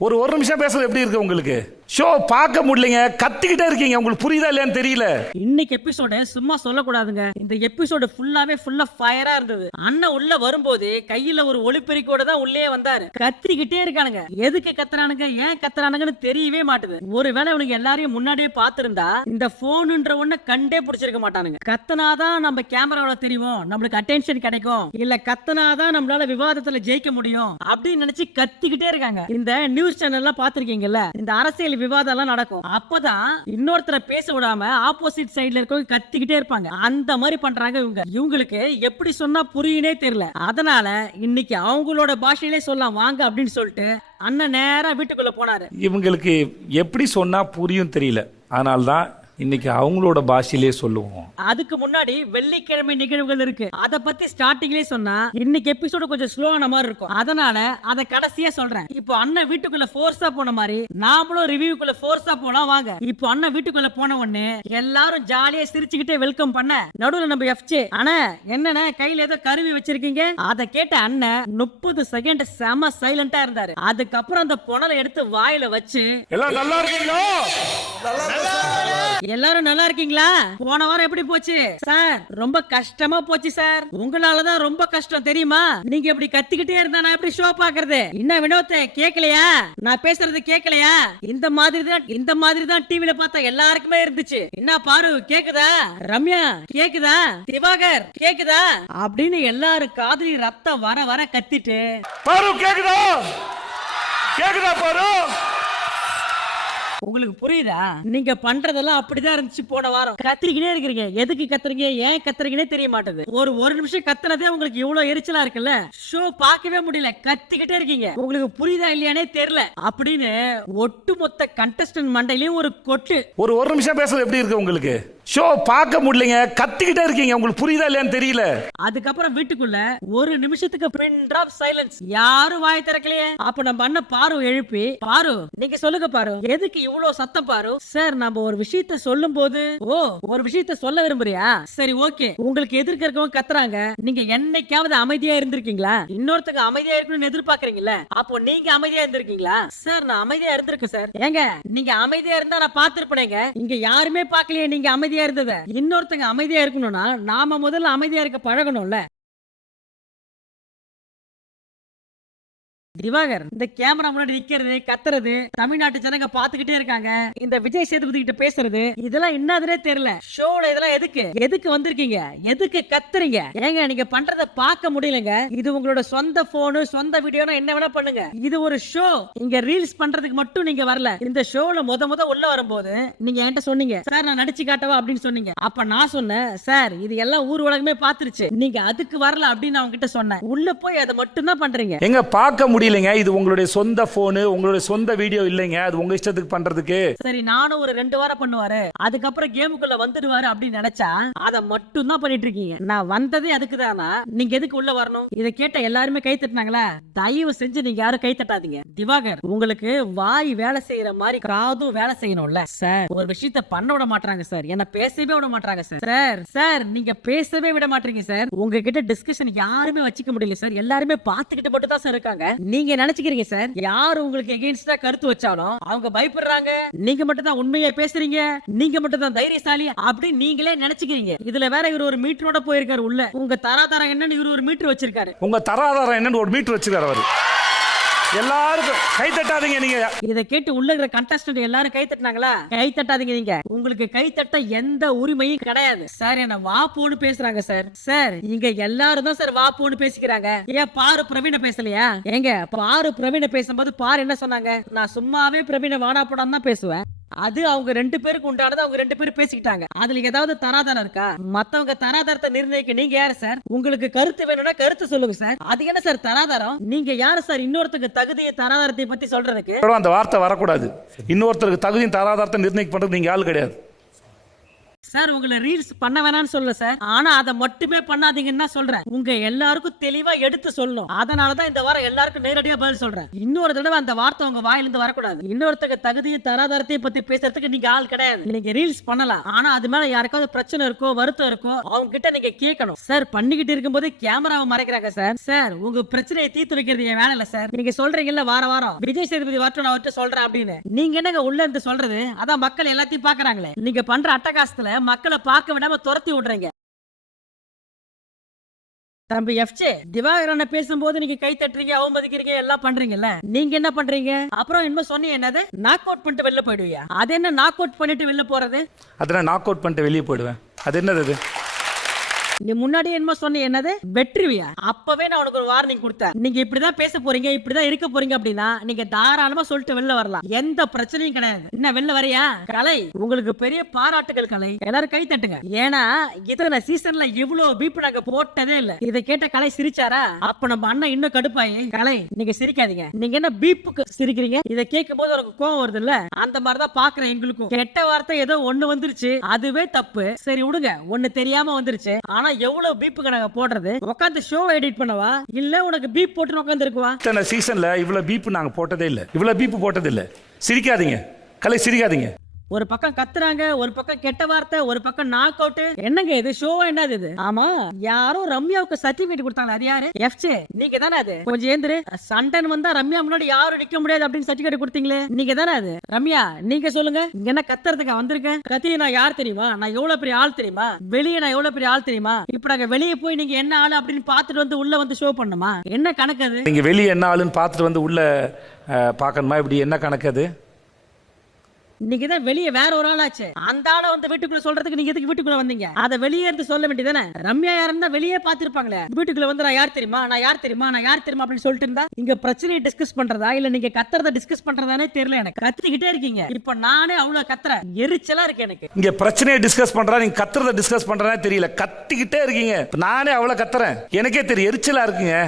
ஒரு நிமிஷம் பேசுறது எப்படி இருக்கு உங்களுக்கு? ஷோ பார்க்க முடியலங்க, கத்திக்கிட்டே இருக்கீங்க. உங்களுக்கு புரியுதா இல்லையான்னு தெரியல. இன்னைக்கு எபிசோட சும்மா சொல்லக்கூடாதுங்க. இந்த எபிசோடு ஃபுல்லா ஃபயரா இருந்தது. அண்ணன் உள்ள வரும்போது கையில ஒரு ஒளிப்பெருக்கோட தான் உள்ளே வந்தாரு. கத்திக்கிட்டே இருக்கானுங்க. எதுக்கு கத்துறானுங்க, ஏன் கத்துறானுங்கன்னு தெரியவே மாட்டுது. ஒருவேளை இவனுக்கு எல்லாரையும் முன்னாடியே பாத்துருந்தா இந்த போனுன்ற ஒண்ணு கண்டே பிடிச்சிருக்க மாட்டானுங்க. கத்தனாதான் நம்ம கேமராவில தெரியும், நம்மளுக்கு அட்டென்ஷன் கிடைக்கும், இல்ல கத்தனாதான் நம்மளால விவாதத்துல ஜெயிக்க முடியும் அப்படின்னு நினைச்சு கத்திக்கிட்டே இருக்காங்க. இந்த நியூஸ் சேனல்லாம் பாத்திருக்கீங்கல்ல, இந்த அரசியல் விவாதம் எல்லாம் நடக்கும். அப்பதான் இன்னொருத்தரை பேச விடாம ஆப்போசிட் சைடுல இருக்கவங்க கத்திக்கிட்டே இருப்பாங்க. அந்த மாதிரி பண்றாங்க இவங்களுக்கு எப்படி சொன்னா புரியுனே தெரியல. அதனால இன்னைக்கு அவங்களோட பாஷையிலே சொல்லலாம் வாங்க அப்படின்னு சொல்லிட்டு அண்ணன் நேரா வீட்டுக்குள்ள போனாரு. இவங்களுக்கு எப்படி சொன்னா புரியும் தெரியல, அதனால்தான் இன்னைக்கு அவங்களோட பாஷையிலே சொல்லுவோம். அதுக்கு முன்னாடி வெள்ளிக்கிழமை நிகழ்வுகள் இருக்கு. அத பத்தி ஸ்டார்டிங்லயே சொன்னா இன்னைக்கு எபிசோடு கொஞ்சம் ஸ்லோவான மாதிரி இருக்கும். அதனால அத கடைசியா சொல்றேன். இப்போ அண்ணன் வீட்டுக்குள்ள ஃபோர்ஸா போன மாதிரி நாமளும் ரிவ்யூக்குள்ள ஃபோர்ஸா போலாம் வாங்க. இப்போ அண்ணன் வீட்டுக்குள்ள போன உடனே எல்லாரும் ஜாலியா சிரிச்சுக்கிட்டே வெல்கம் பண்ண நடுவுல நம்ம எஃப்ஜே அண்ணா என்னன்னா கையில ஏதோ கருவி வச்சிருக்கீங்க. அத கேட்ட அண்ணன் 30 செகண்ட் செம சைலண்டா இருந்தாரு. அதுக்கப்புறம் அந்த புனலை எடுத்து வாயில வச்சு எல்லாம் நல்லா இருக்கீங்களா, எல்லாரும் நல்லா இருக்கீங்களா, போன வாரம் எப்படி போச்சு சார்? ரொம்ப கஷ்டமா போச்சு சார். உங்களாலதான் ரொம்ப கஷ்டம் தெரியுமா? நீங்க இப்படி கத்திக்கிட்டே இருந்தா நான் எப்படி ஷோ பாக்குறது? என்ன வினோத் கேக்கலையா? நான் பேசுறது கேக்கலையா? இந்த மாதிரி தான் டிவில பார்த்தா எல்லாருக்குமே இருந்துச்சு. என்ன பாரு கேக்குதா? ரம்யா கேக்குதா? திவாகர் கேக்குதா? அப்படின்னு எல்லாரும் காதலி ரத்தம் வர வர கத்திட்டு பாரு கேக்குதா, கேக்குதா பாரு. உங்களுக்கு புரியுதா? நீங்க பண்றதெல்லாம் அப்படிதான் இருந்துச்சு போன வாரம். கத்திரிக்கிட்டே இருக்கிறீங்க. எதுக்கு கத்துறீங்க, ஏன் கத்துறீங்கன்னே தெரிய மாட்டேது. ஒரு நிமிஷம் கத்துனதே உங்களுக்கு இவ்வளவு எரிச்சலா இருக்குல்ல, ஷோ பார்க்கவே முடியல, கத்திக்கிட்டே இருக்கீங்க. உங்களுக்கு புரியுதா இல்லையானே தெரியல அப்படின்னு ஒட்டுமொத்த கண்டஸ்டன்ட் மண்டையிலயும் ஒரு கொட்டு. ஒரு நிமிஷம் பேசுறது எப்படி இருக்கு உங்களுக்கு? ஷோ பார்க்க முடியலங்க, கத்திக்கிட்டே இருக்கீங்க. உங்களுக்கு புரியுதா இல்லையான்னு தெரியல. அதுக்கப்புறம் வீட்டுக்குள்ள ஒரு நிமிஷத்துக்கு பின் டிராப் சைலன்ஸ். யாரும் வாய் திறக்கலையே. அப்ப நம்ம அண்ணன் பாரு எழுப்பி, பாரு நீங்க சொல்லுங்க பாரு, எதுக்கு இவ்வளவு சத்தம் பாரு? சார் நம்ம ஒரு விஷயத்த சொல்லும் போது ஒரு விஷயத்த சொல்ல விரும்புறியா? சரி ஓகே, உங்களுக்கு எதிர்க்க இருக்கவங்க கத்துறாங்க, நீங்க என்னைக்காவது அமைதியா இருந்திருக்கீங்களா? இன்னொருத்தங்க அமைதியா இருக்கணும்னு எதிர்பார்க்கறீங்கல்ல, அப்போ நீங்க அமைதியா இருந்திருக்கீங்களா? சார் நான் அமைதியா இருந்திருக்கேன் சார். ஏங்க நீங்க அமைதியா இருந்தா நான் பாத்துருப்பேங்க. இங்க யாருமே பாக்கலையே நீங்க அமைதியா இருந்தத. இன்னொருத்தங்க அமைதியா இருக்கணும்னா நாம முதல்ல அமைதியா இருக்க பழகணும்ல. திவாகர் இந்த கேமரா முன்னாடி நிக்கிறது, கத்துறது, தமிழ்நாட்டு ஜனங்க பாத்துக்கிட்டே இருக்காங்க. இந்த விஜய் சேதுபதி கிட்ட பேசுறது, இதெல்லாம் என்னதுனே தெரியல. ஷோல இதெல்லாம் எதுக்கு வந்திருக்கீங்க? எதுக்கு கத்துறீங்க? ஏங்க நீங்க பண்றத பார்க்க முடியலங்க. இது உங்களோட சொந்த போனு, சொந்த வீடியோனா என்ன வேணா பண்ணுங்க. இது ஒரு ஷோ. இங்க ரீல்ஸ் பண்றதுக்கு மட்டும் நீங்க வரல. இந்த ஷோல முத உள்ள வரும்போது நீங்க என்கிட்ட சொன்னீங்க, சார் நான் நடிச்சு காட்டவா அப்படின்னு சொன்னீங்க. அப்ப நான் சொன்னேன், சார் இது எல்லாம் ஊர் உலகமே பாத்துருச்சு, நீங்க அதுக்கு வரல அப்படின்னு அவங்க கிட்ட சொன்னேன். உள்ள போய் அதை மட்டும் தான் பண்றீங்க. எங்க பார்க்க முடியலங்க. இது உங்களுடைய சொந்த போன், உங்களுடைய சொந்த வீடியோ இல்லைங்க. அது உங்க இஷ்டத்துக்கு பண்றதுக்கு. சரி நானும் ஒரு 2 வாரம் பண்ணுவாரு, அதுக்கப்புறம் கேமுக்குள்ள வந்துடுவாரு அப்படின்னு நினைச்சா அதை மட்டும் தான் பண்ணிட்டு இருக்கீங்க. நான் வந்ததே அதுக்கு தானா? நீங்க எதுக்கு உள்ள வரணும்? இதை கேட்ட எல்லாருமே கை தட்டினாங்களா? தயவு செஞ்சு நீங்க யாரும் கை தட்டாதீங்க. திவாகர் உங்களுக்கு வாய் வேலை செய்யற மாதிரி காதும் வேலை செய்யணும்ல சார். ஒரு விஷயத்த பண்ண விட மாட்டாங்க சார், என்ன பேசவே விட மாட்டாங்க சார். சார் நீங்க பேசவே விட மாட்டீங்க சார். உங்ககிட்ட டிஸ்கஷன் யாருமே வச்சுக்க முடியல சார். எல்லாருமே பாத்துக்கிட்டு மட்டும் தான் சார் இருக்காங்க. நீங்க நினைச்சுக்கிறீங்க சார், யாரு உங்களுக்கு எகெயின்ஸ்டா கருத்து வச்சாலும் அவங்க பயப்படுறாங்க. நீங்க மட்டும் தான் உண்மையை பேசுறீங்க, நீங்க மட்டும் தான் தைரியசாலி அப்படி நீங்களே நினைச்சுக்கிறீங்க. இதுல வேற இவர் ஒரு மீட்டரோட போயிருக்காரு உள்ள. உங்க தராதாரம் என்னன்னு இவர் ஒரு மீட்டர் வச்சிருக்காரு. உங்க தராதாரம் என்னன்னு ஒரு மீட்டர் வச்சிருக்காரு அவரு. எல்லாரும் கை தட்டாதீங்க. நீங்க இதை கேட்டு உள்ள இருக்கிற கண்டஸ்டன்ட் எல்லாரும் கை தட்டினாங்களா? கை தட்டாதீங்க. நீங்க உங்களுக்கு கை தட்ட எந்த உரிமையும் கிடையாது சார். என்ன வா போன்னு பேசுறாங்க சார். சார் இங்க எல்லாரும் தான் சார் வா போன்னு பேசிக்கிறாங்க. ஏன் பாரு பிரவீன பேசலையா? ஏங்க பாரு பிரவீன பேசும்போது பாரு என்ன சொன்னாங்க? நான் சும்மாவே பிரவீன வாடா போடான்னு தான் பேசுவேன். அது அவங்க 2 பேருக்கு உண்டானது. அவங்க 2 பேரும் பேசிக்கிட்டாங்க. அதுல ஏதாவது தராதாரம் இருக்கா? மத்தவங்க தராதாரத்தை நிர்ணயிக்க நீங்க யாரு சார்? உங்களுக்கு கருத்து வேணும்னா கருத்து சொல்லுங்க சார். அது என்ன சார் தராதாரம்? நீங்க யாரு சார் இன்னொருத்தருக்கு தகுதியை தராதாரத்தை பத்தி சொல்றதுக்கு? அந்த வார்த்தை வரக்கூடாது. இன்னொருத்தருக்கு தகுதியும் தராதாரத்தை நிர்ணயிக்க பண்றது நீங்க ஆள் கிடையாது. சார் உங்களை ரீல்ஸ் பண்ண வேணாம்னு சொல்லல சார், ஆனா அதை மட்டுமே பண்ணாதீங்கன்னு தான் சொல்றேன். உங்க எல்லாருக்கும் தெளிவா எடுத்து சொல்லணும். அதனாலதான் இந்த வாரம் எல்லாருக்கும் நேரடியா பதில் சொல்றேன். இன்னொரு தடவை அந்த வார்த்தை உங்க வாயிலிருந்து வரக்கூடாது. இன்னொருத்தங்க தகுதியும் தராதரத்தையும் பத்தி பேசுறதுக்கு நீங்க ஆள் கிடையாது. நீங்க ரீல்ஸ் பண்ணலாம், ஆனா அது மேல யாருக்காவது பிரச்சனை இருக்கோ வருத்தம் இருக்கோ அவங்க கிட்ட நீங்க கேட்கணும். சார் பண்ணிக்கிட்டு இருக்கும்போது கேமராவை மறைக்கிறாங்க சார். சார் உங்க பிரச்சனையை தீர்த்து வைக்கிறது என் வேலை இல்ல சார். நீங்க சொல்றீங்கல்ல வார வாரம் விஜய் சேதுபதி வரட்டும் நான் அவர்கிட்ட சொல்றேன் அப்படின்னு, நீங்க என்னங்க உள்ள இருந்து சொல்றது? அதான் மக்கள் எல்லாத்தையும் பாக்குறாங்களே. நீங்க பண்ற அட்டகாசத்துல மக்களை பார்க்க விடாம துரத்தி விடுறீங்க. தம்பி எஃப்ஜே, திவாகரனை பேசும்போது நீங்க கை தட்டுறீங்க, அவமதிக்கிறீங்க, எல்லாம் பண்றீங்கல்ல. நீங்க என்ன பண்றீங்க? அப்புறம் என்ன சொன்னீங்க, என்னது நாக் அவுட் பண்ணிட்டு வெளில போயிடுவியா? அது என்ன நாக் அவுட் பண்ணிட்டு வெளில போறது? அதெல்லாம் நாக் அவுட் பண்ணிட்டு வெளியே போயிடுவேன். அது என்னது அது? நீ முன்னாடி என்ன சொன்ன, என்னது வெற்றிவியா? அப்பவே நான் உனக்கு ஒரு வார்னிங் கொடுத்தேன். நீங்க இப்படிதான் பேச போறீங்க, இப்படிதான் இருக்க போறீங்க அப்படின்னா நீங்க தாராளமா சொல்லிட்டு வெளில வரலாம், எந்த பிரச்சனையும் கிடையாது. என்ன வெளில வரையா? கலை, உங்களுக்கு பெரிய பாராட்டுகள் கலை, எல்லாரும் கை தட்டுங்க. ஏன்னா இத்தனை சீசன்ல இவ்வளவு பீப் நாங்க போட்டதே இல்ல. இதை கேட்ட கலை சிரிச்சாரா? அப்ப நம்ம அண்ணன் இன்னும் கடுப்பாயி, கலை நீங்க சிரிக்காதீங்க, நீங்க என்ன பீப்புக்கு சிரிக்கிறீங்க? இதை கேட்கும் போது உனக்கு கோவம் வருது இல்ல? அந்த மாதிரிதான் பாக்குறேன். எங்களுக்கும் கெட்ட வார்த்தை ஏதோ ஒண்ணு வந்துருச்சு, அதுவே தப்பு. சரி விடுங்க, ஒண்ணு தெரியாம வந்துருச்சு. ஆனா எவ்வளவு பீப்புக்கு நாங்க போடுறது? உட்காந்து ஷோ எடிட் பண்ணவா, இல்ல உனக்கு பீப் போட்டு உட்காந்து இருக்குவா? இத்தனை சீசன்ல இவ்வளவு பீப் நாங்க போட்டதே இல்ல, இவ்வளவு பீப் போட்டது இல்ல. சிரிக்காதீங்க கலை, சிரிக்காதீங்க. ஒரு பக்கம் கத்துறாங்க, ஒரு பக்கம் கெட்ட வார்த்தை, ஒரு பக்கம் நாக் அவுட். என்னங்க இது ஷோவா? என்னது இது? ஆமா, யாரோ ரம்யாவுக்கு சர்டிபிகேட் கொடுத்தாங்க. அது யாரு? எஃப்ஜே நீங்க தானே? அது கொஞ்சம் ஏந்திரு. சண்டன் வந்தா ரம்யா முன்னாடி யாரும் நிக்க முடியாது அப்படின்னு சர்டிபிகேட் கொடுத்தீங்களே, நீங்க தானே அது? ரம்யா நீங்க சொல்லுங்க, இங்க என்ன கத்துறதுக்கு வந்திருக்கேன்? கத்தி நான் யார் தெரியுமா? நான் எவ்வளவு பெரிய ஆள் தெரியுமா? வெளியே நான் எவ்வளவு பெரிய ஆள் தெரியுமா? இப்ப நாங்க வெளியே போய் நீங்க என்ன ஆளு அப்படின்னு பாத்துட்டு வந்து உள்ள வந்து ஷோ பண்ணுமா? என்ன கணக்கு அது? நீங்க வெளியே என்ன ஆளுன்னு பாத்துட்டு வந்து உள்ள பாக்கணுமா? இப்படி என்ன கணக்கு அது? நீங்க தான் வெளியே வேற ஒரு ஆளாச்சு. அந்த ஆளை வந்து வீட்டுக்குள்ள சொல்றதுக்கு நீங்க எதுக்கு வீட்டுக்குள்ள வந்தீங்க? அதை வெளியே இருந்து சொல்ல வேண்டியதானே? ரம்யா யாருன்னா வெளியே பாத்துருப்பாங்களே. வீட்டுக்குள்ள வந்து நான் யார் தெரியுமா, நான் யார் தெரியுமா, நான் யார் தெரியுமா அப்படின்னு சொல்லிட்டு இருந்தா இங்க பிரச்சனையை டிஸ்கஸ் பண்றதா இல்ல நீங்க கத்துறத டிஸ்கஸ் பண்றதானே தெரியல எனக்கு. கத்திக்கிட்டே இருக்கீங்க. இப்ப நானே அவ்வளவு கத்துறேன், எரிச்சலா இருக்கு எனக்கு. இங்க பிரச்சனையை டிஸ்கஸ் பண்றா, நீங்க கத்துறத டிஸ்கஸ் பண்றதா தெரியல, கத்திக்கிட்டே இருக்கீங்க. நானே அவ்வளவு கத்துறேன், எனக்கே தெரியும், எரிச்சலா இருக்குங்க.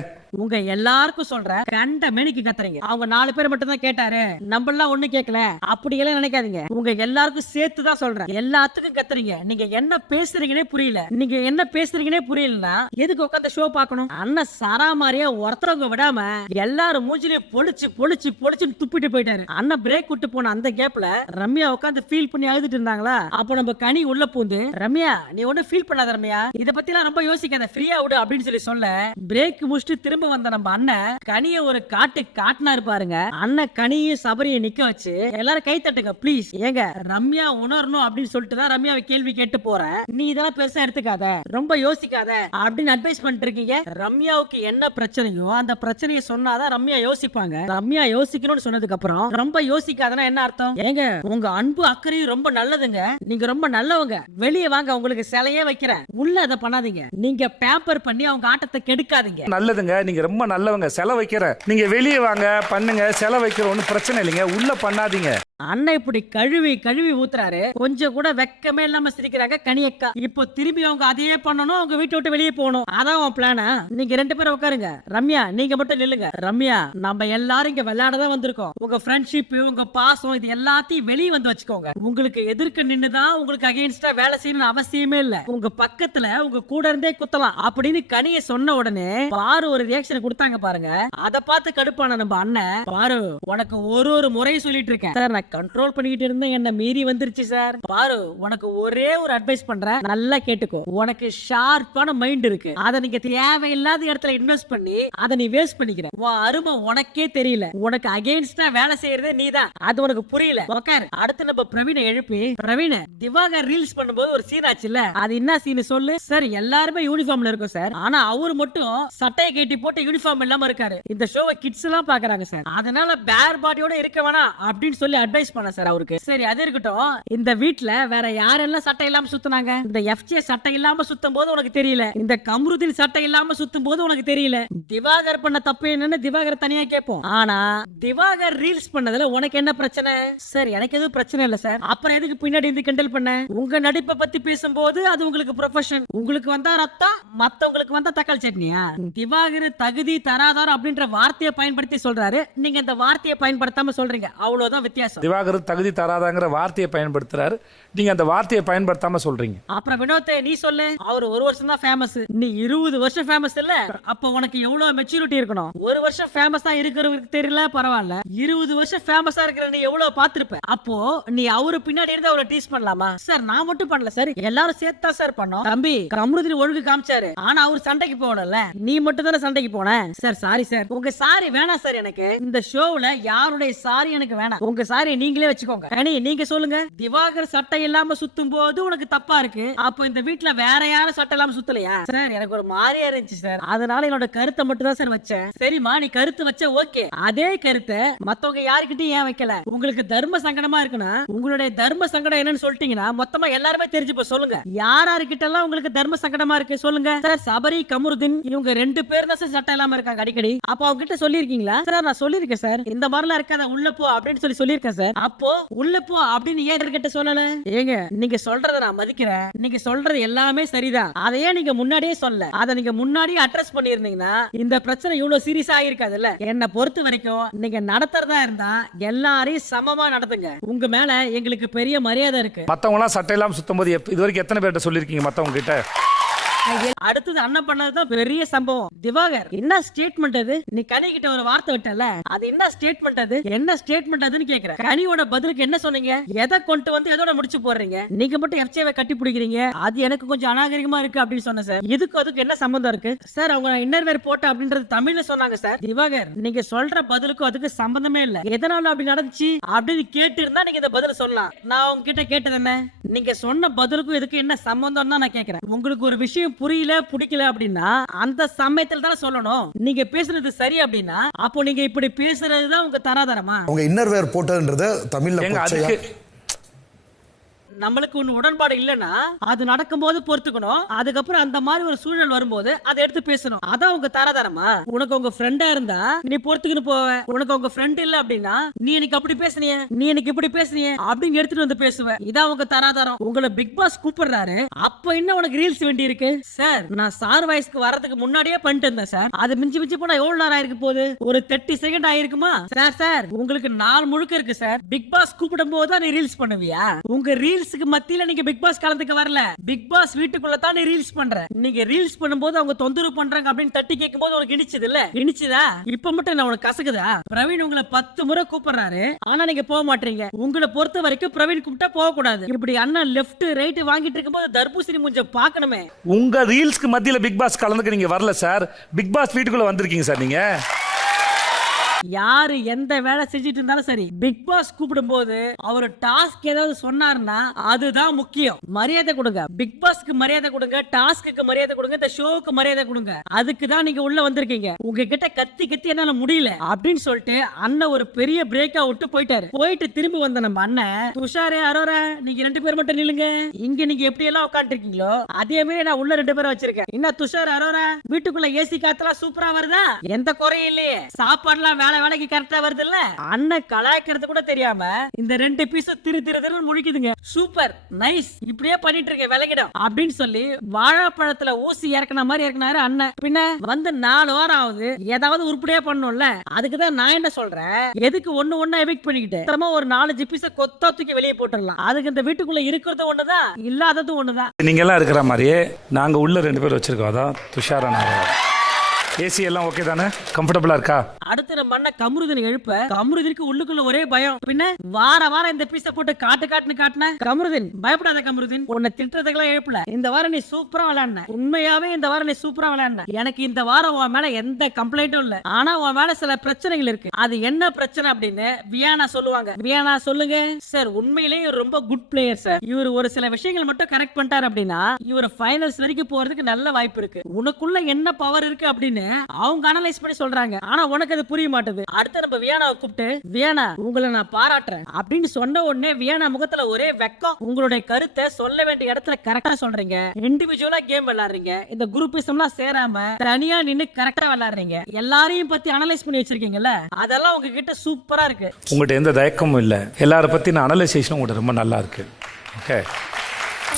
உங்க எல்லாருக்கும் சொல்றேன், கண்ட மேனிக்கு கத்துறீங்க. அவங்க 4 பேர் மட்டும் தான் கேட்டாரு, நம்ம எல்லாம் ஒண்ணு கேட்கல அப்படி எல்லாம் நினைக்காதீங்க. உங்க எல்லாருக்கும் சேர்த்து தான் சொல்றேன், எல்லாத்துக்கும் கத்துறீங்க. நீங்க என்ன பேசுறீங்கன்னே புரியல. நீங்க என்ன பேசுறீங்கன்னே புரியலன்னா எதுக்கு உட்காந்து ஷோ பார்க்கணும்? அண்ணன் சரா மாதிரியா ஒருத்தரவங்க விடாம எல்லாரும் மூஞ்சிலையும் பொழிச்சு பொழிச்சு பொழிச்சுன்னு துப்பிட்டு போயிட்டாரு. அண்ணன் பிரேக் விட்டு போன அந்த கேப்ல ரம்யா உட்காந்து ஃபீல் பண்ணி அழுதுட்டு இருந்தாங்களா? அப்ப நம்ம கனி உள்ள பூந்து, ரம்யா நீ ஒண்ணு ஃபீல் பண்ணாத ரம்யா, இத பத்தி எல்லாம் ரொம்ப யோசிக்காத, ஃப்ரீயா விடு அப்படின்னு சொல்லி சொல்ல, பிரேக் முடிச்சுட்டு திரும்ப வந்த நம்ம அண்ணன் கனிய ஒரு காட்டினாரு பாருங்க. அண்ணன் கனியும் சபரியை நிக்க வச்சு எல்லாரும் கை தட்டுங்க ப்ளீஸ். ஏங்க ரம்யா உணரணும் அப்படின்னு சொல்லிட்டு தான் ரம்யாவை கேள்வி கேட்டு போறேன். நீ இதெல்லாம் பெருசா எடுத்துக்காத, ரொம்ப யோசிக்காத அப்படின்னு அட்வைஸ் பண்ணிட்டு இருக்கீங்க. ரம்யாவுக்கு என்ன பிரச்சனையோ அந்த பிரச்சனையை சொன்னாதான் ரம்யா யோசிப்பாங்க. ரம்யா யோசிக்கணும்னு சொன்னதுக்கு அப்புறம் ரொம்ப யோசிக்காதனா என்ன அர்த்தம்? ஏங்க உங்க அன்பு அக்கறையும் ரொம்ப நல்லதுங்க, நீங்க ரொம்ப நல்லவங்க. வெளியே வாங்க, உங்களுக்கு சிலையே வைக்கிறேன், உள்ள அதை பண்ணாதீங்க. நீங்க பேம்பர் பண்ணி அவங்க ஆட்டத்தை கெடுக்காதீங்க. நல்லதுங்க, நீங்க ரொம்ப நல்லவங்க, செலவு வைக்கிற, நீங்க வெளியே வாங்க பண்ணுங்க, செலவு வைக்கிற, ஒன்றும் பிரச்சனை இல்லைங்க, உள்ள பண்ணாதீங்க. அண்ணன் இப்படி கழுவி கழுவி ஊத்துறாரு, கொஞ்சம் கூட வெக்கமே இல்லாம சிரிக்கிறாங்க கனியக்கா. இப்போ திரும்பி அவங்க அதையே பண்ணணும், அவங்க வீட்டை விட்டு வெளியே போகணும். அதான் உன் பிளானா? நீங்க 2 பேரும் உட்காருங்க. ரம்யா நீங்க மட்டும் நில்லுங்க. ரம்யா நம்ம எல்லாரும் இங்க விளையாடதான் வந்திருக்கோம். உங்க ஃப்ரெண்ட்ஷிப், உங்க பாசம், இது எல்லாத்தையும் வெளியே வந்து வச்சுக்கோங்க. உங்களுக்கு எதிர்க்க நின்னுதான் உங்களுக்கு அகைன்ஸ்டா வேலை செய்யணும்னு அவசியமே இல்ல. உங்க பக்கத்துல உங்க கூட இருந்தே குத்தலாம் அப்படின்னு கனிய சொன்ன உடனே பாரு ஒரு ரியாக்ஷன் கொடுத்தாங்க பாருங்க. அதை பார்த்து கடுப்பான நம்ம அண்ணன், பாரு உனக்கு ஒரு முறையும் சொல்லிட்டு இருக்கேன் சார், நான் கண்ட்ரோல் பண்ணிட்டு இருந்தேன், என்ன மீறி வந்துருச்சு சார். பாரு உனக்கு ஒரே ஒரு அட்வைஸ் பண்றேன், நல்லா கேட்டுக்கோ. உனக்கு ஷார்ப்பான மைண்ட் இருக்கு, அதை நீங்க தேவையில்லாத இடத்துல இன்வெஸ்ட் பண்ணி அதை நீ வேஸ்ட் பண்ணிக்கிற. உன் அருமை உனக்கே தெரியல. உனக்கு அகைன்ஸ்டா வேலை செய்யறதே நீதான், அது உனக்கு புரியல. உட்காரு. அடுத்து நம்ம பிரவீனை எழுப்பி, பிரவீன் திவாகர் ரீல்ஸ் பண்ணும்போது ஒரு சீன் ஆச்சுல்ல, அது என்ன சீன் சொல்லு சார். எல்லாருமே யூனிஃபார்ம்ல இருக்கும் சார், ஆனா அவரு மட்டும் சட்டையை கட்டி போட்டு யூனிஃபார்ம் இல்லாம இருக்காரு. இந்த ஷோவை கிட்ஸ் எல்லாம் பாக்குறாங்க சார், அதனால பேர் பாடியோட இருக்க வேணாம் அப்படின்னு சொல்லி அட்வைஸ் பண்ண சார் அவருக்கு. சரி அது இருக்கட்டும், இந்த வீட்ல வேற யாரெல்லாம் சட்டை இல்லாம சுத்துனாங்க? இந்த எஃப்ஜே சட்டை இல்லாம சுத்தும் போது உனக்கு தெரியல, இந்த கம்ருதீன் சட்டை இல்லாம சுத்தும் போது உனக்கு தெரியல. திவாகர் பண்ண தப்பு என்னன்னு திவாகர் தனியா கேட்போம், ஆனா திவாகர் ரீல்ஸ் பண்ணதுல உனக்கு என்ன பிரச்சனை? சார் எனக்கு எதுவும் பிரச்சனை இல்ல சார், அப்புறம் எதுக்கு பின்னாடி இருந்து கிண்டல் பண்ண? உங்க நடிப்பை பத்தி பேசும்போது அது உங்களுக்கு ப்ரொஃபஷன், உங்களுக்கு வந்தா ரத்தம், மத்தவங்களுக்கு வந்தா தக்காளி சட்னியா? திவாகர் தகுதி தராதாரம் அப்படின்ற வார்த்தையை பயன்படுத்தி சொல்றாரு, நீங்க இந்த வார்த்தையை பயன்படுத்தாம சொல்றீங்க, அவ்வளவுதான் வித்தியாசம். திவாகர் தகுதி தராதாங்கிற வார்த்தையை பயன்படுத்துறாரு. நீங்க அந்த வார்த்தையை பயன்படுத்தாம சொல்றீங்க. அப்புறம் வினோத் நீ சொல்லு, அவர் 1 வருஷம் தான் ஃபேமஸ், நீ 20 வருஷம் ஃபேமஸ் இல்ல. அப்ப உனக்கு எவ்வளவு மெச்சூரிட்டி இருக்கணும்? 1 வருஷம் ஃபேமஸா இருக்கிறவருக்கு தெரியல, பரவாயில்ல. 20 வருஷம் ஃபேமஸா இருக்கிற நீ எவ்வளவு பாத்திருப்ப? அப்போ நீ அவரு பின்னாடி இருந்து அவரை டீஸ் பண்ணலாமா? சார் நான் மட்டும் பண்ணல சார், எல்லாரும் சேர்த்தா சார் பண்ணோம். தம்பி கமருதீன் ஒழுங்கு காமிச்சாரு, ஆனா அவர் சண்டைக்கு போகல, நீ மட்டும் தானே சண்டைக்கு போன. சார் சாரி சார், உங்க சாரி வேணாம் சார். எனக்கு இந்த ஷோவுல யாருடைய சாரி எனக்கு வேணாம். உங்க சாரி நீங்களே வச்சுக்கோங்க. கனி நீங்க சொல்லுங்க, திவாகர் சட்டை இல்லாம சுத்தும் போது உனக்கு தப்பா இருக்கு, அப்போ இந்த வீட்ல வேற யாரும் சட்டை இல்லாம சுத்தலையா? சார் எனக்கு ஒரு மாதிரியா இருந்துச்சு சார், அதனால என்னோட கருத்தை மட்டும் தான் சார் வச்சேன். சரிமா நீ கருத்து வச்ச ஓகே, அதே கருத்தை மத்தவங்க யாருக்கிட்டையும் ஏன் வைக்கல? உங்களுக்கு தர்ம சங்கடமா இருக்குன்னா உங்களுடைய தர்ம சங்கடம் என்னன்னு சொல்லிட்டீங்கன்னா மொத்தமா எல்லாருமே தெரிஞ்சு போய் சொல்லுங்க. யாராருக்கிட்ட எல்லாம் உங்களுக்கு தர்ம சங்கடமா இருக்கு சொல்லுங்க. சார் சபரி கமருதீன் இவங்க 2 பேர் தான் சார் சட்டை இல்லாம இருக்காங்க அடிக்கடி. அப்ப அவங்க கிட்ட சொல்லிருக்கீங்களா? சார் நான் சொல்லிருக்கேன் சார், இந்த மாதிரிலாம் இருக்காத உள்ள போ அப்படின்னு சொல்லியிருக்கேன் சார். அப்போ உள்ள போ அப்படின்னு ஏன் கிட்ட சொல்லல? ஏங்க நீங்க சொல்றத நான் மதிக்கிறேன், நீங்க சொல்றது எல்லாமே சரிதான், அதையே நீங்க முன்னாடியே சொல்ல, அதை நீங்க முன்னாடியே அட்ரஸ் பண்ணிருந்தீங்கன்னா இந்த பிரச்சனை இவ்வளவு சீரியஸா ஆயிருக்காதுல்ல. என்ன பொறுத்த வரைக்கும் நீங்க நடத்துறதா இருந்தா எல்லாரையும் சமமா நடத்துங்க. உங்க மேல எங்களுக்கு பெரிய மரியாதை இருக்கு. மத்தவங்க எல்லாம் சட்டை இல்லாம சுத்தும் போது இது வரைக்கும் எத்தனை பேர்ட்ட சொல்லிருக்கீங்க மத்தவங்க கிட்ட? அடுத்தது அண்ணன் பண்ணதுதான் பெரிய சம்பவம். திவாகர் என்ன ஸ்டேட்மெண்ட் அது? நீ கனி கிட்ட ஒரு வார்த்தை விட்டல, அது என்ன ஸ்டேட்மெண்ட் அது? என்ன ஸ்டேட்மெண்ட் அதுன்னு கேக்குறேன். கனியோட பதிலுக்கு என்ன சொன்னீங்க? எதை கொண்டு வந்து எதோட முடிச்சு போடுறீங்க? நீங்க மட்டும் எஃப்ஜேவை கட்டி பிடிக்கிறீங்க, அது எனக்கு கொஞ்சம் அநாகரிகமா இருக்கு அப்படின்னு சொன்னேன் சார். இதுக்கு அதுக்கு என்ன சம்பந்தம் இருக்கு சார்? அவங்க இன்னர்வேர் போட்ட அப்படின்றது தமிழ்ல சொன்னாங்க சார். திவாகர் நீங்க சொல்ற பதிலுக்கும் அதுக்கு சம்பந்தமே இல்ல. எதனால அப்படி நடந்துச்சு அப்படின்னு கேட்டு இருந்தா நீங்க இந்த பதில சொல்லலாம். நான் உங்ககிட்ட கேட்டது என்ன? நீங்க சொன்ன பதிலுக்கும் இதுக்கு என்ன சம்பந்தம் தான் நான் கேக்குறேன். உங்களுக்கு ஒரு விஷயம் புரியல பிடிக்கல அப்படின்னா அந்த சமயத்துல தான் சொல்லணும். நீங்க பேசுறது சரி அப்படின்னா அப்போ நீங்க இப்படி பேசுறதுதான் உங்க தராதரமா? அவங்க இன்னர்வேர் போட்டதுன்றத தமிழ்ல நம்மளுக்கு ஒண்ணு உடன்பாடு இல்லன்னா அது நடக்கும்போது பொறுத்துக்கணும். அதுக்கப்புறம் அந்த மாதிரி ஒரு சூழல் வரும்போது அதை எடுத்து பேசணும். அதான் உங்க தராதரமா? உனக்கு உங்க ஃப்ரெண்டா இருந்தா நீ பொறுத்துக்கிட்டு போவ. உனக்கு உங்க ஃப்ரெண்ட் இல்ல அப்படின்னா நீ எனக்கு அப்படி பேசுனிய, நீ எனக்கு இப்படி பேசுனிய அப்படின்னு எடுத்துட்டு வந்து பேசுவ. இதான் உங்க தராதரம். உங்களை பிக் பாஸ் கூப்பிடுறாரு, அப்ப என்ன உனக்கு ரீல்ஸ் வேண்டி இருக்கு? சார் நான் சார் வாய்ஸ்க்கு வரதுக்கு முன்னாடியே பண்ணிட்டு இருந்தேன் சார். அது மிஞ்சி மிஞ்சி போனா எவ்வளவு நேரம் ஆயிருக்கு போகுது? ஒரு 30 செகண்ட் ஆயிருக்குமா சார்? சார் உங்களுக்கு நாள் முழுக்க இருக்கு சார். பிக் பாஸ் கூப்பிடும் போது நீ ரீல்ஸ் பண்ணுவியா? உங்க ரீல்ஸ் மத்தியில நீங்க பிக் பாஸ் கலந்துக்க வரல, பிக் பாஸ் வீட்டுக்குள்ள தான் நீ ரீல்ஸ் பண்ற. நீங்க ரீல்ஸ் பண்ணும்போது அவங்க தொந்தரவு பண்றாங்க அப்படின்னு தட்டி கேட்கும் போது உனக்கு இனிச்சது இல்ல? இனிச்சதா? இப்ப மட்டும் நான் உனக்கு கசக்குதா? பிரவீன் உங்களை 10 முறை கூப்பிடுறாரு, ஆனா நீங்க போக மாட்டீங்க. உங்களை பொறுத்த வரைக்கும் பிரவீன் கூப்பிட்டா போக கூடாது. இப்படி அண்ணன் லெஃப்ட் ரைட் வாங்கிட்டு இருக்கும்போது தர்பூசணி கொஞ்சம் பார்க்கணுமே. உங்க ரீல்ஸ்க்கு மத்தியில பிக் பாஸ் கலந்துக்க நீங்க வரல சார், பிக் பாஸ் வீட்டுக்குள்ள வந்திருக்கீங்க சார். நீங்க யாரு எந்த வேலை செஞ்சிட்டு இருந்தாலும் சரி, பிக் பாஸ் கூப்பிடும் போது அவர் டாஸ்க் ஏதாவது சொன்னார்னா அதுதான் முக்கியம். மரியாதை கொடுங்க, பிக் பாஸ்க்கு மரியாதை கொடுங்க, டாஸ்க்கு மரியாதை கொடுங்க, இந்த ஷோவுக்கு மரியாதை கொடுங்க. அதுக்கு தான் நீங்க உள்ள வந்திருக்கீங்க. உங்ககிட்ட கத்தி கத்தி என்னால முடியல அப்படின்னு சொல்லிட்டு அண்ணன் ஒரு பெரிய பிரேக்கா விட்டு போயிட்டாரு. போயிட்டு திரும்பி வந்த நம்ம அண்ணன் துஷாரே அரோரா நீங்க 2 பேர் மட்டும் நில்லுங்க, இங்க நீங்க எப்படி எல்லாம் உட்காந்துட்டு இருக்கீங்களோ அதே மாதிரி நான் உள்ள 2 பேரை வச்சிருக்கேன். என்ன துஷார் அரோரா வீட்டுக்குள்ள ஏசி காத்தெல்லாம் சூப்பரா வருதா? எந்த குறையும் இல்லையே, சாப்பாடுலாம் வேலைக்கு கரெக்டா வருது இல்ல? அண்ணன் கலாய்க்கிறது கூட தெரியாம இந்த 2 பீஸ் திரு முழிக்குதுங்க. சூப்பர் நைஸ், இப்படியே பண்ணிட்டு இருக்க விலகிடும் அப்படின்னு சொல்லி வாழைப்பழத்துல ஊசி இறக்குன மாதிரி இறக்குனாரு அண்ணன். பின்ன வந்து 4 வாரம் ஆகுது, ஏதாவது உருப்படியா பண்ணும்ல. அதுக்குதான் நான் என்ன சொல்றேன், எதுக்கு ஒண்ணு எவிக்ட் பண்ணிக்கிட்டு ஒரு 4 பீஸ கொத்தா தூக்கி வெளியே போட்டுடலாம். அதுக்கு இந்த வீட்டுக்குள்ள இருக்கிறது ஒண்ணுதான், இல்லாதது ஒண்ணுதான். நீங்க எல்லாம் இருக்கிற மாதிரியே நாங்க உள்ள 2 பேர் வச்சிருக்கோம். அதான் துஷாரா. ஏசி எல்லாம் ஓகே தானே? கம்ஃபர்டபிளா இருக்கா? அடுத்து நம்ம அண்ணன் கமருதீன் எழுப்ப கமருதீனுக்கு உள்ளுக்குள்ள ஒரே பயம். பின்ன வாரம் இந்த பீஸ போட்டு காட்டுன கமருதீன் பயப்படாத. கமருதீன் உன்னை திட்டுறதுக்கெல்லாம் எழுப்பல, இந்த வாரம் நீ சூப்பரா விளையாடுன. உண்மையாவே இந்த வாரம் நீ சூப்பரா விளையாடுன. எனக்கு இந்த வாரம் உன் மேல எந்த கம்ப்ளைண்ட்டும் இல்ல, ஆனா உன் மேல சில பிரச்சனைகள் இருக்கு. அது என்ன பிரச்சனை அப்படின்னு வியானா சொல்லுவாங்க. வியானா சொல்லுங்க. சார் உண்மையிலேயே இவர் ரொம்ப குட் பிளேயர் சார். இவர் ஒரு சில விஷயங்கள் மட்டும் கரெக்ட் பண்ணிட்டார் அப்படின்னா இவர் ஃபைனல்ஸ் வரைக்கும் போறதுக்கு நல்ல வாய்ப்பு இருக்கு. உனக்குள்ள என்ன பவர் இருக்கு அப்படின்னு அவங்க அனலைஸ் பண்ணி சொல்றாங்க, ஆனா உனக்கு அது புரிய மாட்டேது. அடுத்து நம்ம வியானாவை கூப்பிட்டு வியானா உங்களை நான் பாராட்டுறேன் அப்படின்னு சொன்ன உடனே வியானா முகத்துல ஒரே வெக்கம். உங்களுடைய கருத்தை சொல்ல வேண்டிய இடத்துல கரெக்டா சொல்றீங்க, இண்டிவிஜுவலா கேம் விளையாடுறீங்க, இந்த குரூப்பிசம்லாம் சேராம தனியா நின்னு கரெக்டா விளையாடுறீங்க, எல்லாரையும் பத்தி அனலைஸ் பண்ணி வச்சிருக்கீங்கல்ல, அதெல்லாம் உங்ககிட்ட சூப்பரா இருக்கு. உங்கள்கிட்ட எந்த தயக்கமும் இல்ல, எல்லார பத்தி நான் அனலைசேஷனும் உங்கள்கிட்ட ரொம்ப நல்லா இருக்கு. ஓகே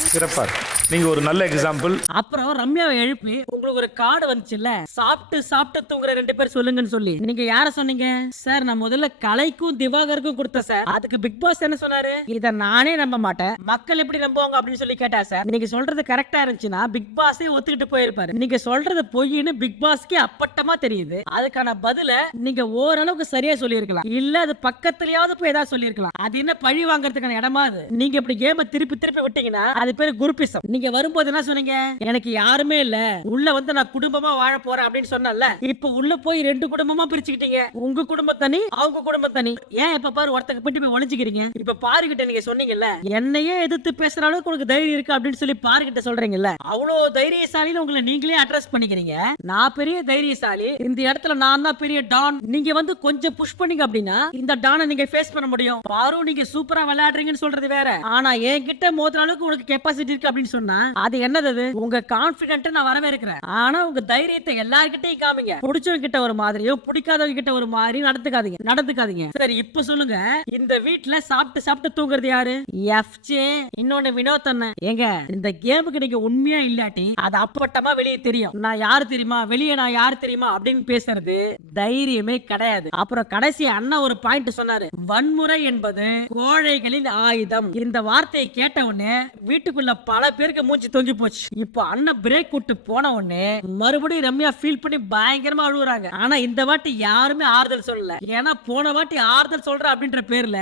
சிறப்பா நீங்க ஒரு நல்ல எக்ஸாம்பிள். அப்புறம் ரம்யாவை எழுப்பி உங்களுக்கு ஒரு கார்டு வந்துச்சுல்ல, சாப்பிட்டு தூங்குற 2 பேர் சொல்லுங்கன்னு சொல்லி, நீங்க யார சொன்னீங்க? சார் நான் முதல்ல கலைக்கும் திவாகருக்கும் கொடுத்தேன் சார். அதுக்கு பிக் பாஸ் என்ன சொன்னாரு? இத நானே நம்ப மாட்டேன், மக்கள் எப்படி நம்புவாங்க அப்படின்னு சொல்லி கேட்டா சார். நீங்க சொல்றது கரெக்டா இருந்துச்சுன்னா பிக் பாஸே ஒத்துக்கிட்டு போயிருப்பாரு. நீங்க சொல்றது பொய்ன்னு பிக் பாஸ்க்கே அப்பட்டமா தெரியுது. அதுக்கான பதில நீங்க ஓரளவுக்கு சரியா சொல்லியிருக்கலாம், இல்ல அது பக்கத்துலயாவது போய் ஏதாவது சொல்லியிருக்கலாம். அது என்ன பழி வாங்குறதுக்கான இடமா அது? நீங்க இப்படி கேம திருப்பி விட்டீங்கன்னா அது பேரு குரூப்பிசம். நீங்க வரும்போது என்ன சொன்னீங்க? எனக்கு யாருமே இல்ல, உள்ள வந்து நான் குடும்பமா வாழ போறேன் அப்படின்னு சொன்னல. இப்ப உள்ள போய் 2 குடும்பமா பிரிச்சுக்கிட்டீங்க. உங்க குடும்பம் தனி, அவங்க குடும்பம் தனி. ஏன் இப்ப பாரு ஒருத்தங்க பிட்டு போய் ஒளிஞ்சுக்கிறீங்க? இப்ப பாருகிட்ட நீங்க சொன்னீங்கல்ல, என்னையே எதிர்த்து பேசுற அளவுக்கு உனக்கு தைரியம் இருக்கு அப்படின்னு சொல்லி பாருகிட்ட சொல்றீங்கல்ல, அவ்வளவு தைரியசாலின்னு உங்களை நீங்களே அட்ரஸ் பண்ணிக்கிறீங்க. நான் பெரிய தைரியசாலி, இந்த இடத்துல நான் தான் பெரிய டான். நீங்க வந்து கொஞ்சம் புஷ் பண்ணீங்க அப்படின்னா இந்த டானை நீங்க ஃபேஸ் பண்ண முடியும். பாரு நீங்க சூப்பரா விளையாடுறீங்கன்னு சொல்றது வேற, ஆனா என்கிட்ட மோதுற அளவுக்கு உனக்கு கெப்பாசிட்டி இருக்கு அப்படின்னு சொன்னா அது என்னது? அது உங்க கான்ஃபிடென்ட் நான் வரவே இருக்கிறேன். ஆனா உங்க தைரியத்தை எல்லார்கிட்டயும் காமிங்க. பிடிச்சவங்க கிட்ட ஒரு மாதிரியும் பிடிக்காதவங்க கிட்ட ஒரு மாதிரி நடந்துக்காதீங்க. சரி இப்ப சொல்லுங்க, இந்த வீட்ல சாப்பிட்டு தூங்குறது யாரு? எஃப்ஜே, இன்னொன்னு வினோத் அண்ணன். ஏங்க இந்த கேமுக்கு நீங்க உண்மையா இல்லாட்டி அது அப்பட்டமா வெளியே தெரியும். நான் யாரு தெரியுமா, வெளியே நான் யாரு தெரியுமா அப்படின்னு பேசுறது தைரியமே கிடையாது. அப்புறம் கடைசி அண்ணா ஒரு பாயிண்ட் சொன்னாரு, வன்முறை என்பது கோழைகளின் ஆயுதம். இந்த வார்த்தையை கேட்ட உடனே வீட்டுக்குள்ள பல பேருக்கு மூச்சு தொங்கி போச்சு. இப்போ அண்ணன் பிரேக் விட்டு போன உடனே மறுபடியும் ரம்யா ஃபீல் பண்ணி பயங்கரமா அழுகுறாங்க. ஆனா இந்த வாட்டி யாருமே ஆறுதல் சொல்லல. ஏன்னா போன வாட்டி ஆறுதல் சொல்ற அப்படின்ற பேர்ல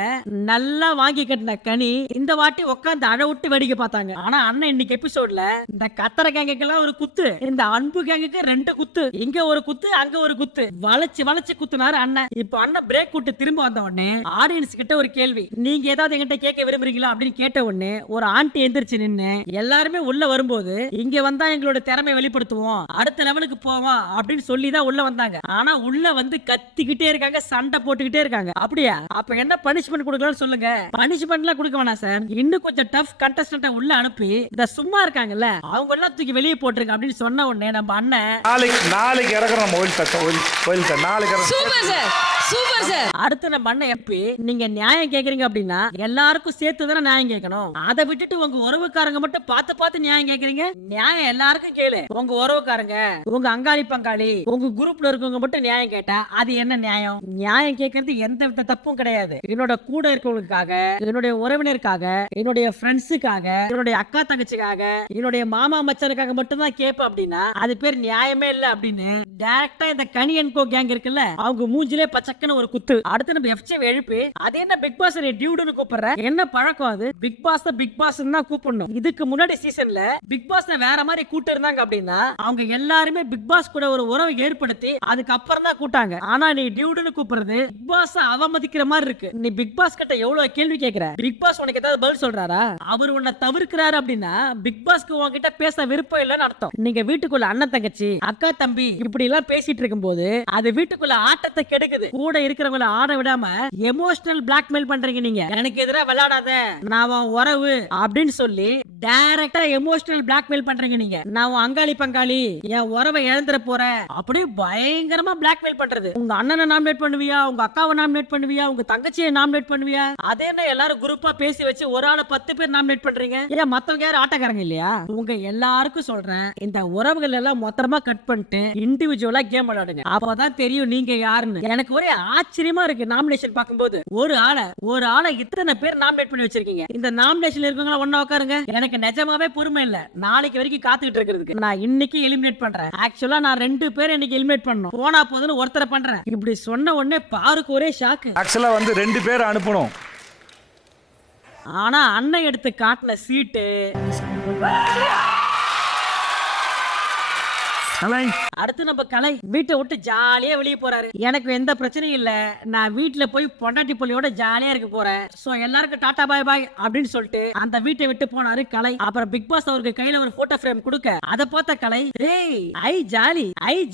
நல்லா வாங்கி கட்டின கனி இந்த வாட்டி உட்காந்து அழ விட்டு வேடிக்கை பார்த்தாங்க. ஆனா அண்ணன் இன்னைக்கு எபிசோட்ல இந்த கத்தர கேங்குக்கெல்லாம் ஒரு குத்து, இந்த அன்பு கேங்குக்கு 2 குத்து, இங்க ஒரு குத்து அங்க ஒரு குத்து, வளைச்சு குத்துனாரு அண்ணன். இப்போ அண்ணன் பிரேக் விட்டு திரும்ப வந்த உடனே ஆடியன்ஸ் கிட்ட ஒரு கேள்வி, நீங்க ஏதாவது என்கிட்ட கேட்க விரும்புறீங்களா அப்படின்னு கேட்ட உடனே ஒரு ஆண்டி எந்திரிச்சு நின்னு, எல்லாருமே உள்ள வரும்போது இங்க வந்தா எங்களோட திறமை வெளிப்படுத்துவோம், அடுத்த லெவலுக்கு போவோம் அப்படின்னு சொல்லி தான் உள்ள வந்தாங்க. ஆனா உள்ள வந்து கத்திக்கிட்டே இருக்காங்க, சண்டை போட்டுக்கிட்டே இருக்காங்க. அப்படியா? அப்ப என்ன பனிஷ்மெண்ட் கொடுக்கலாம்னு சொல்லுங்க. பனிஷ்மெண்ட்லாம் கொடுக்க வேணாம் சார், இன்னும் கொஞ்சம் டஃப் கண்டஸ்டன்ட்ட உள்ள அனுப்பி இந்த சும்மா இருக்காங்கல்ல அவங்க எல்லாம் தூக்கி வெளியே போட்டுருங்க அப்படின்னு சொன்ன உடனே நம்ம அண்ணன் நாளைக்கு இறக்குறோம் நாளைக்கு சூப்பர் சார், சூப்பர் சார். அடுத்து நம்ம அண்ணன் எப்பி, நீங்க நியாயம் கேக்குறீங்க அப்படின்னா எல்லாருக்கும் சேர்த்து தானே நியாயம் கேட்கணும். அதை விட்டுட்டு உங்க உறவுக்காரங்க மட்டும் பார்த்து நியாயம் கேக்குறீங்க. நியாயம் எல்லாருக்கும் கேளு. உங்க உறவுக்காரங்க, உங்க அங்காளி பங்காளி, உங்க குரூப்ல இருக்கவங்க மட்டும் நியாயம் கேட்டா அது என்ன நியாயம்? நியாயம் கேட்கறது எந்த வித தப்பும் கிடையாது. என்னோட கூட இருக்கவங்களுக்காக, என்னுடைய உறவினருக்காக, என்னுடைய ஃப்ரெண்ட்ஸுக்காக, என்னுடைய அக்கா தங்கச்சிக்காக, என்னுடைய மாமா மச்சனுக்காக மட்டும் தான் கேட்பேன் அப்படின்னா அது பேர் நியாயமே இல்ல அப்படின்னு டைரக்டா இந்த கனி அண்ட் கோ கேங் இருக்குல்ல அவங்க மூஞ்சிலே பச்சக்கன்னு ஒரு குத்து. அடுத்து நம்ம எஃப்ஜே எழுப்பி, அது என்ன பிக் பாஸ் டியூடுன்னு கூப்பிடுற? என்ன பழக்கம் அது? பிக் பாஸ் தான் கூப்பிடணும். இதுக்கு முன்னாடி சீசன்ல பிக் பாஸ் வேற மாதிரி கூட்டு இருந்தாங்க அப்படின்னா அவங்க எல்லாருமே பிக் பாஸ் கூட ஒரு உறவை ஏற்படுத்தி அதுக்கப்புறம் தான் கூட்டாங்க. ஆனா நீ டியூடுன்னு கூப்பிடுறது பிக் பாஸ் அவமதிக்கிற மாதிரி இருக்கு. நீ பிக் பாஸ் கிட்ட எவ்வளவு கேள்வி கேட்கிற, பிக் பாஸ் உனக்கு ஏதாவது பதில் சொல்றாரா? அவர் உன்னை தவிர்க்கிறாரு அப்படின்னா பிக் பாஸ்க்கு உன்கிட்ட பேச விருப்பம் இல்லைன்னு அர்த்தம். நீங்க வீட்டுக்குள்ள அண்ணன் தங்கச்சி அக்கா தம்பி இப்படி எல்லாம் பேசிட்டு இருக்கும் போது அது வீட்டுக்குள்ள ஆட்டத்தை கெடுக்குது. கூட இருக்கிறவங்கள ஆட விடாம எமோஷனல் பிளாக்மெயில் பண்றீங்க. நீங்க எனக்கு எதிராக விளையாடாத, நான் உன் உறவு அப்படின்னு சொல்லி டைரக்டா எமோஷனல் பிளாக்மெயில் பண்றீங்க. நீங்க நான் உன் அங்காளி பங்காளி, என் உறவை இழந்துற போறேன் அப்படியே பயங்கரமா பிளாக்மெயில் பண்றது. உங்க அண்ணனை நாமினேட் பண்ணுவியா, உங்க அக்காவை நாமினேட் பண்ணுவியா, உங்க தங்கச்சியை நாமினேட் பண்ணுவியா? அதே என்ன எல்லாரும் குரூப்பா பேசி வச்சு ஒரு ஆளை 10 பேர் நாமினேட் பண்றீங்க? ஏன் மத்தவங்க யாரும் ஆட்டக்காரங்க இல்லையா? உங்க எல்லாருக்கும் சொல்றேன், இந்த உறவுகள் எல்லாம் மொத்தமா கட் பண்ணிட்டு இண்டிவிஜுவலா கேம் விளையாடுங்க. அப்பதான் தெரியும் நீங்க யாருன்னு. எனக்கு ஒரே ஆச்சரியமா இருக்கு நாமினேஷன் பார்க்கும்போது. ஒரு ஆளை இத்தனை பேர் நாமினேட் பண்ணி வச்சிருக்கீங்க. இந்த நாமினேஷன்ல இருக்கவங்க ஒண்ணா உட்காருங்க. எனக்கு நிஜமாவே பொறுமை இல்ல நாளைக்கு வரைக்கும் காத்துக்கிட்டு இருக்கிறதுக்கு. நான் இன்னைக்கு எலிமினேட் பண்றேன். ஆக்சுவலா நான் 2 பேர் இன்னைக்கு எலிமினேட் பண்ணணும், போனா போதுன்னு ஒருத்தரை பண்றேன். இப்படி சொன்ன உடனே பாருக்கு ஒரே ஷாக்கு. ஆக்சுவலா வந்து 2 பேர் அனுப்பணும். ஆனா அண்ணன் எடுத்து காட்டின சீட்டு அடுத்து நம்ம கலை வீட்டை விட்டு ஜாலியா வெளியே போறாரு. எனக்கு எந்த பிரச்சனையும் இல்ல, நான் வீட்டுல போய் பொண்டாட்டி பொள்ளியோட ஜாலியா இருக்க போறேன், சோ எல்லாருக்கும் டாடா பாய் பாய் அப்படின்னு சொல்லிட்டு அந்த வீட்டை விட்டு போனாரு கலை. அப்புறம் பிக் பாஸ் அவருக்கு கையில ஒரு போட்டோ ஃப்ரேம் கொடுக்க அதை பார்த்த கலை, ஏய் ஐ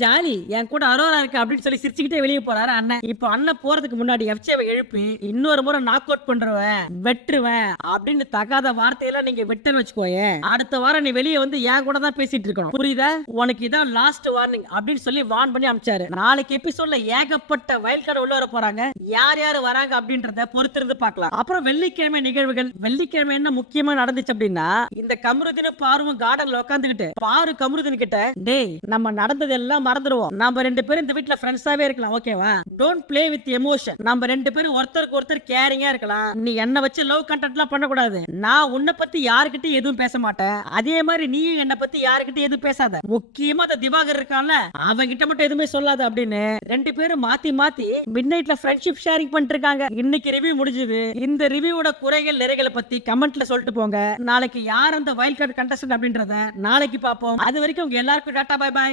ஜாலி என் கூட அரோரா இருக்கு அப்படின்னு சொல்லி சிரிச்சுக்கிட்டே வெளியே போறாரு அண்ணன். இப்போ அண்ணன் போறதுக்கு முன்னாடி எஃப்ஜேவை எழுப்பி, இன்னொரு முறை நாக் அவுட் பண்றவன் வெட்டுருவேன் அப்படின்னு தகாத வார்த்தையெல்லாம் நீங்க வெட்டன்னு வச்சுக்கோயே, அடுத்த வாரம் நீ வெளியே வந்து என் கூட தான் பேசிட்டு இருக்கணும், புரியுதா? உனக்கு இதான் லாஸ்ட் வார்னிங் அப்படின்னு சொல்லி வார்ன் பண்ணி அனுப்பிச்சாரு. நாளைக்கு எபிசோட்ல ஏகப்பட்ட வைல்ட் கார்டு உள்ள வர போறாங்க. யார் யார் வராங்க அப்படின்றத பொறுத்திருந்து பார்க்கலாம். அப்புறம் வெள்ளிக்கிழமை நிகழ்வுகள். வெள்ளிக்கிழமை என்ன முக்கியமா நடந்துச்சு அப்படின்னா, இந்த கமருதீன் பாருவும் கார்டன்ல உட்காந்துக்கிட்டு பாரு கமருதீன் கிட்ட, டேய் நம்ம நடந்தது எல்லாம் மறந்துடுவோம், நம்ம ரெண்டு பேரும் இந்த வீட்ல ஃப்ரெண்ட்ஸாவே இருக்கலாம், ஓகேவா? Don't play with emotion. நம்ம ரெண்டு பேரும் ஒருத்தருக்கு ஒருத்தர் கேரிங்கா இருக்கலாம். நீ என்ன வச்சு லவ் கண்டென்ட்லாம் பண்ணக்கூடாது. நான் உன்னை பத்தி யாருக்கிட்டையும் எதுவும் பேச மாட்டேன். அதே மாதிரி நீயும் என்னை பத்தி யாருக்கிட்டையும் எதுவும் பேசாத. முக்கியமா அந்த திவாகர் இருக்கான்ல, அவன் கிட்ட மட்டும் எதுவுமே சொல்லாத அப்படின்னு ரெண்டு பேரும் மாத்தி மாத்தி மிட்நைட்ல ஃப்ரெண்ட்ஷிப் ஷேரிங் பண்ணிட்டு இருக்காங்க. இன்னைக்கு ரிவ்யூ முடிஞ்சது. இந்த ரிவ்யூவோட குறைகள் நிறைகளை பத்தி கமெண்ட்ல சொல்லிட்டு போங்க. நாளைக்கு யார் அந்த வைல்ட் கார்டு கண்டஸ்டன்ட் அப்படின்றத நாளைக்கு பார்ப்போம். அது வரைக்கும் உங்க எல்லாருக்கும் டாடா, பை பை.